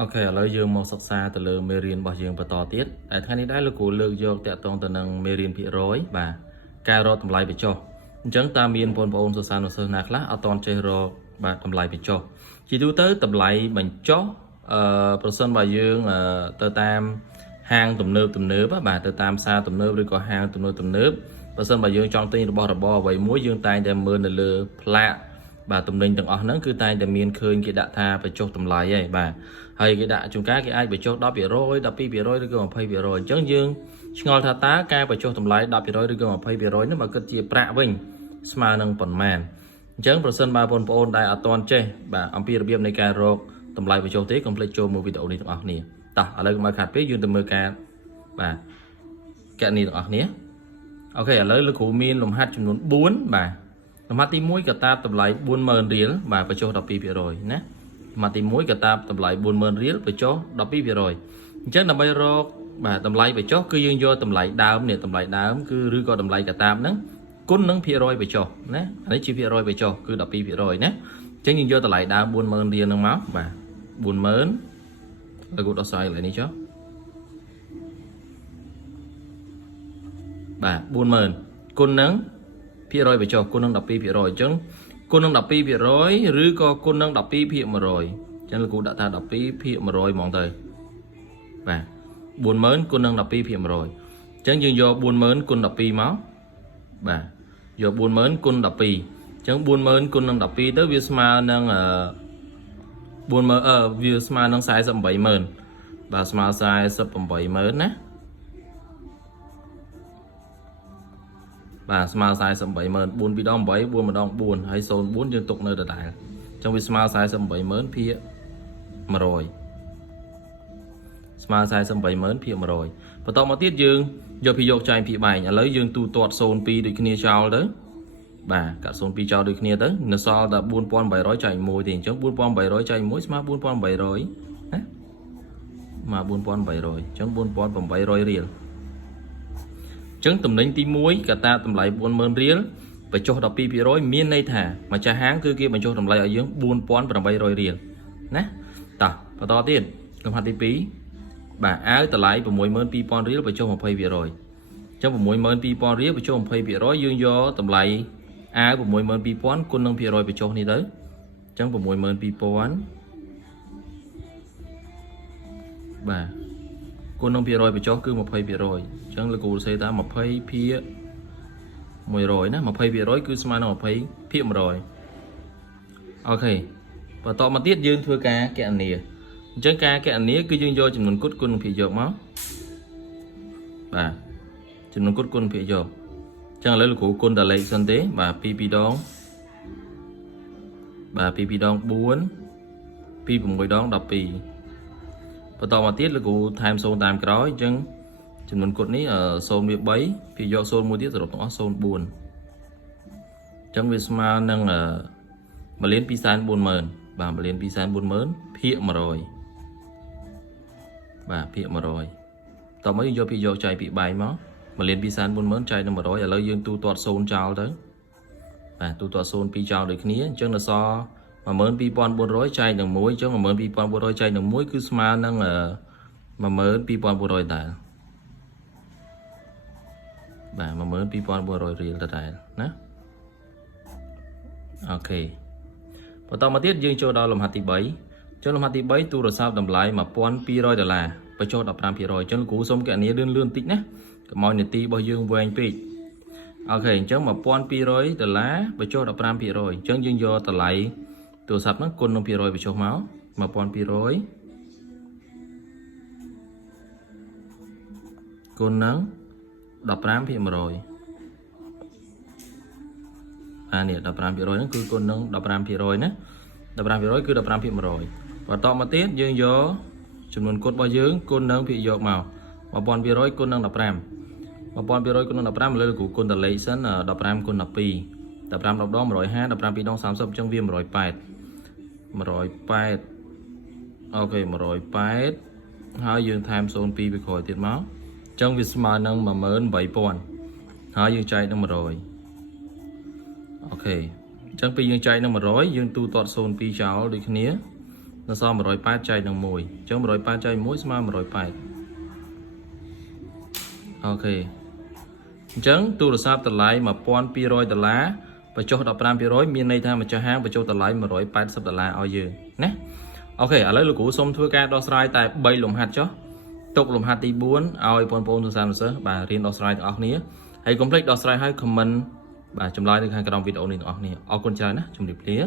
Ok,ឥឡូវយើងមកសិក្សាទៅលើមេរៀនរបស់យើងបន្តទៀតតែថ្ងៃនេះដែរលោកគ្រូលើកយកតាក់ទងទៅនឹងមេរៀនភាគរយបាទការរកតម្លៃបញ្ចុះអញ្ចឹងតើមានបងប្អូនសិស្សានុសិស្សណាខ្លះអត់ទាន់ចេះរកបាទតម្លៃបញ្ចុះជាទូទៅតម្លៃបញ្ចុះប្រសិនបើយើងទៅតាមហាងទំនើបបាទទៅតាមផ្សារទំនើបឬក៏ហាងទំនើបប្រសិនបើយើងចង់ទិញរបស់របរអ្វីមួយយើងតែងតែមើលនៅលើផ្លាកបាទទំនិញទាំងអស់ហ្នឹងគឺតែងតែមានឃើញគេដាក់ថាបញ្ចុះតម្លៃហើយបាទហើយគេដាក់ជួនកាលគេអាចបញ្ចុះ 10% 12% ឬក៏ 20% អញ្ចឹងយើងឆ្ងល់ថាតើការបញ្ចុះតម្លៃ 10% ឬក៏ 20% នេះបើគិតជាប្រាក់វិញស្មើនឹងប៉ុន្មានអញ្ចឹងប្រសិនបើបងប្អូនដែលអត់ទាន់ចេះបាទអំពីរបៀបនៃការរកតម្លៃបញ្ចុះទេកុំភ្លេចចូលមើលវីដេអូនេះទាំងអស់គ្នាតោះឥឡូវមកខាត់ពេកយើងទៅមើលការបាទកណនីទាំងអស់គ្នាអូខេឥឡូវលោកគ្រូមានលំហាត់ចំនួន4បាទលំហាត់ទី1កតាបតម្លៃ 40000 រៀលបាទបញ្ចុះ 12% ណាលំហាត់ទី1កតាបតម្លៃ 40000 រៀលបញ្ចុះ 12% អញ្ចឹងដើម្បីរកបាទតម្លៃបញ្ចុះគឺយើងយកតម្លៃដើមនេះតម្លៃដើមគឺឬក៏តម្លៃកតាបហ្នឹងគុណនឹងភាគរយបញ្ចុះណាអានេះជាភាគរយបញ្ចុះគឺ 12% ណាអញ្ចឹងយើងយកតម្លៃដើម 40000 រៀលហ្នឹងមកបាទ 40000លោកគ្រូដោះស្រាយកន្លែងនេះចុះបាទ 40000 គុណនឹងភាគរយបញ្ចុះគុណនឹង 12% អញ្ចឹងគុណនឹង 12% ឬក៏គុណនឹង 12%អញ្ចឹងលោកគ្រូដាក់ថា 12% ហ្មងទៅបាទ 40000 គុណនឹង 12% អញ្ចឹងយើងយក 40000 គុណ 12 មកបាទយក 40000 គុណ 12 អញ្ចឹង 40000 គុណនឹង 12 ទៅវាស្មើនឹង40000វាស្មើនឹង 48000 បាទស្មើ48000ណាបាទស្មើ48000 4 2ដង8 4ម្ដង4ហើយ04យើងទុកនៅដដែលអញ្ចឹងវាស្មើ48000ភាគ100ស្មើ48000ភាគ100បន្តមកទៀតយើងយកភាគយកចែកភាគបែងឥឡូវយើងទូទាត់02ដូចគ្នាចោលទៅបាទកាត់02ចោលដូចគ្នាទៅនៅសល់តែ4800ចែក1ទេអញ្ចឹង4800ចែក1ស្មើ4800ណាស្មើ4800អញ្ចឹង4800រៀលអញ្ចឹងតំណែងទី1កតាតម្លៃ 40000 រៀលបញ្ចុះ 12% មានន័យថាម្ចាស់ហាងគឺគេបញ្ចុះតម្លៃឲ្យយើង 4800 រៀលណាតោះបន្តទៀតលំហាត់ទី2បាទអាវតម្លៃ 62000 រៀលបញ្ចុះ 20% អញ្ចឹង 62000 រៀលបញ្ចុះ 20% យើងយកតម្លៃអាវ 62000 គុណនឹងភាគរយបញ្ចុះនេះទៅអញ្ចឹង 62000 បាទគុណនឹងភាគរយបញ្ចុះគឺ 20% អញ្ចឹងលោកគ្រូសេថា 20 ភាគ 100 ណា 20% គឺស្មើនឹង 20 ភាគ 100 អូខេបន្តមកទៀតយើងធ្វើការគណនាអញ្ចឹងការគណនាគឺយើងយកចំនួនគុណគុណនឹងភាគយកមកបាទចំនួនគុណគុណភាគយកអញ្ចឹងឥឡូវលោកគ្រូគុណតែលេខសិនទេបាទ2 2ដងបាទ2 2ដង4 2 6ដង 12បន្តមកទៀតលោកគ្រូថែម0តាមក្រោយអញ្ចឹងចំនួនគុណនេះ0វា3ភាគយក0មួយទៀតសរុបទាំងអស់04អញ្ចឹងវាស្មើនឹង1,240,000បាទ1,240,000ភាគ100បាទភាគ100តោះមកយើងយកភាគយកចែកពីបែងមក1,240,000ចែកនឹង100ឥឡូវយើងទូទាត់0ចោលទៅបាទទូទាត់0 2ចោលដូចគ្នាអញ្ចឹងនៅសល់12400ចែកនឹង1អញ្ចឹង12400ចែកនឹង1គឺស្មើនឹង12400ដែរបាទ12400រៀលដដែលណាអូខេបន្តមកទៀតយើងចូលដល់លំហាត់ទី3ចុះលំហាត់ទី3ទូរស័ព្ទតម្លៃ$1200បញ្ចុះ 15% អញ្ចឹងលោកគ្រូសុំគណនាលឿនបន្តិចណាកុំឲ្យនាទីរបស់យើងវែងពេកអូខេអញ្ចឹង$1200បញ្ចុះ 15% អញ្ចឹងយើងយកតម្លៃទូរស័ព្ទហ្នឹងគុណនឹងភាគរយបញ្ចុះមក1200គុណនឹង 15 ភាគ 100អានេះ 15% ហ្នឹងគឺគុណនឹង 15% ណា 15% គឺ 15 ភាគ 100បន្តមកទៀតយើងយកចំនួនគុណរបស់យើងគុណនឹងភាគយកមក1200គុណនឹង 15 1200គុណនឹង 15ឥឡូវគ្រូគុណតលេខសិន15គុណ12 15 10ដង150 15 2ដង30អញ្ចឹងវា180អូខេ180ហើយយើងថែម02ពីក្រោយទៀតមកអញ្ចឹងវាស្មើនឹង 18000ហើយយើងចែកនឹង100អូខេអញ្ចឹងពេលយើងចែកនឹង100យើងទូទាត់02ចោលដូចគ្នា nó so 180ចែកនឹង1អញ្ចឹង180ចែក1ស្មើ180អូខេអញ្ចឹងទូរស័ព្ទតម្លៃ$1200បញ្ចុះ 15% មានន័យថាម្ចាស់ហាងបញ្ចុះតម្លៃ$180ឲ្យយើងណាអូខេឥឡូវលោកគ្រូសូមធ្វើការដោះស្រាយតែ3លំហាត់ចុះទុកលំហាត់ទី4ឲ្យបងប្អូនសិស្សនិស្សិតបាទរៀនដោះស្រាយទាំងអស់គ្នាហើយកុំភ្លេចដោះស្រាយឲ្យ comment បាទចម្លើយនៅខាងក្រោមវីដេអូនេះទាំងអស់គ្នាអរគុណច្រើនណាជម្រាបលា